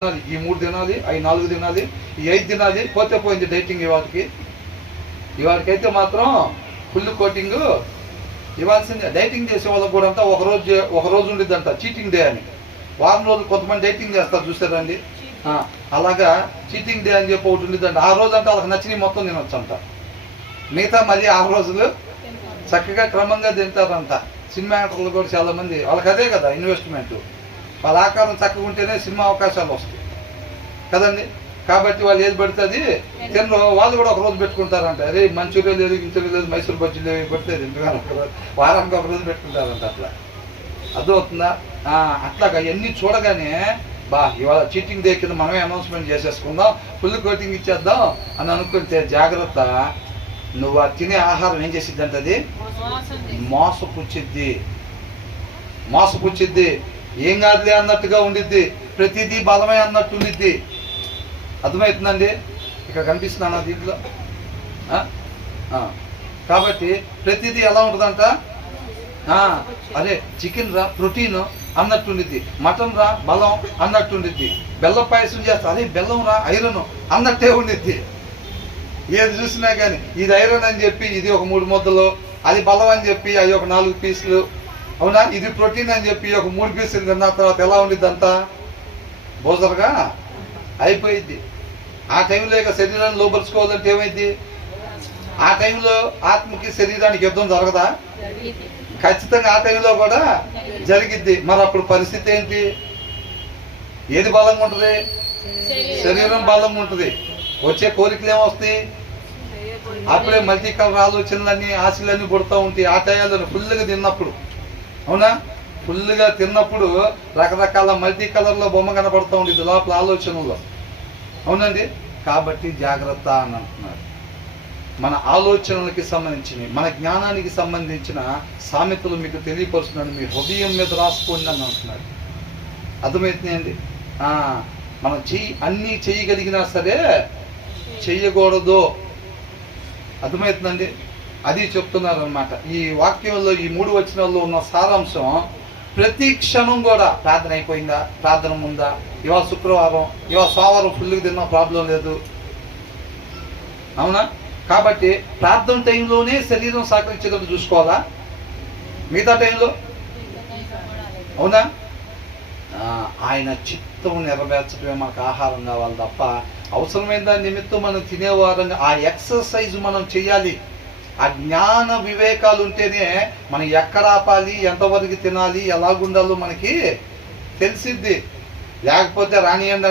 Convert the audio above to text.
ఈ 3 తినాలి, అవి 4 తినాలి, ఈ 5 తినాలి, పోతే పోయింది డైటింగ్. ఇవాళకైతే మాత్రం ఫుల్ కోటింగ్ ఇవ్వాల్సిందే. డైటింగ్ చేసే వాళ్ళకి కూడా అంతా ఒక రోజు ఉండిద్దంట చీటింగ్ డే అని. వారం రోజులు కొంతమంది డైటింగ్ చేస్తారు చూసారండి. అలాగా చీటింగ్ డే అని చెప్పి ఒకటి ఉండిద్దంట. ఆ రోజు అంటే వాళ్ళకి నచ్చినవి మొత్తం తినొచ్చు అంట. మిగతా మళ్ళీ 6 రోజులు చక్కగా క్రమంగా తింటారంట. సినిమా యాక్టర్లు కూడా చాలా మంది వాళ్ళకి అదే కదా ఇన్వెస్ట్మెంట్. వాళ్ళ ఆకారం చక్కగా ఉంటేనే సినిమా అవకాశాలు వస్తాయి కదండి. కాబట్టి వాళ్ళు ఏది పడుతుంది తినరు. వాళ్ళు కూడా ఒక రోజు పెట్టుకుంటారంట. అరే మంచూరియా లేదు, గించూరియా లేదు, మైసూర్ బజ్జీ లేదు, పెడితే వారానికి ఒక రోజు పెట్టుకుంటారంట. అట్లా అర్థమవుతుందా? అట్లాగా అవన్నీ చూడగానే ఇవాళ చీటింగ్ డే కింద మనమే అనౌన్స్మెంట్ చేసేసుకుందాం, ఫుల్ కోటింగ్ ఇచ్చేద్దాం అని అనుకుంటే జాగ్రత్త. నువ్వు తినే ఆహారం ఏం చేసిద్ది అంటే అది మోసపుచ్చిద్ది. ఏం కాదులే అన్నట్టుగా ఉండిద్ది. ప్రతిదీ బలమే అన్నట్టు ఉండిద్ది. అర్థమవుతుందండి? ఇక్కడ కనిపిస్తున్నాను దీంట్లో. కాబట్టి ప్రతిదీ ఎలా ఉంటుందంట, అదే చికెన్ రా ప్రోటీన్ అన్నట్టుండిద్ది, మటన్ రా బలం అన్నట్టుండిద్ది, బెల్లం పాయసం చేస్తా అదే బెల్లం రా ఐరన్ అన్నట్టే ఉండిద్ది. ఏది చూసినా కానీ ఇది ఐరన్ అని చెప్పి ఇది ఒక 3 ముద్దలు, అది బలం అని చెప్పి అవి ఒక 4 పీసులు, అవునా? ఇది ప్రోటీన్ అని చెప్పి ఒక 3 పీసులు తిన్న తర్వాత ఎలా ఉండిద్ది అంతా బోజరగా అయిపోయింది. ఆ టైంలో ఇక శరీరాన్ని లోపరుచుకోవాలంటే ఏమైంది? ఆ టైంలో ఆత్మకి శరీరానికి యుద్ధం జరగదా? ఖచ్చితంగా ఆ టైంలో కూడా జరిగిద్ది. మరి అప్పుడు పరిస్థితి ఏంటి? ఏది బలంగా ఉంటుంది? శరీరం బలంగా ఉంటుంది. వచ్చే కోరికలు ఏమొస్తాయి? అప్పుడే మల్టీ కలర్ ఆలోచనలన్నీ ఆశలన్నీ పుడతా ఉంటాయి. ఆ టైంలో ఫుల్గా తిన్నప్పుడు, అవునా? ఫుల్గా తిన్నప్పుడు రకరకాల మల్టీ కలర్లో బొమ్మ కనపడుతూ ఉండేది లోపల ఆలోచనలో, అవునండి? కాబట్టి జాగ్రత్త అని అంటున్నారు. మన ఆలోచనలకి సంబంధించినవి, మన జ్ఞానానికి సంబంధించిన సామెతలు మీకు తెలియపరుస్తున్నాడు. మీ హృదయం మీద రాసుకోండి అని అంటున్నాడు. అర్థమవుతున్నాయండి? మనం అన్నీ చేయగలిగినా సరే చెయ్యకూడదు. అర్థమవుతుందండి? అది చెప్తున్నారు అనమాట. ఈ వాక్యంలో ఈ 3 వచనాల్లో ఉన్న సారాంశం. ప్రతి క్షణం కూడా ప్రార్థన అయిపోయిందా, ప్రార్థన ఉందా, ఇవాళ శుక్రవారం, ఇవాళ సోమవారం ఫుల్గా తిన్నా ప్రాబ్లం లేదు, అవునా? కాబట్టి ప్రార్థన టైంలోనే శరీరం సహకరించేటట్టు చూసుకోవాలా, మిగతా టైంలో, అవునా? ఆయన చిత్తం నెరవేర్చడమే మనకు ఆహారం కావాలి తప్ప అవసరమైన దాని నిమిత్తం మనం తినేవారంగా ఆ ఎక్సర్సైజ్ మనం చేయాలి. ఆ జ్ఞాన వివేకాలు ఉంటేనే మనం ఎక్కడ ఆపాలి, ఎంతవరకు తినాలి, ఎలాగుండాలో మనకి తెలిసిద్ది. లేకపోతే రానియండి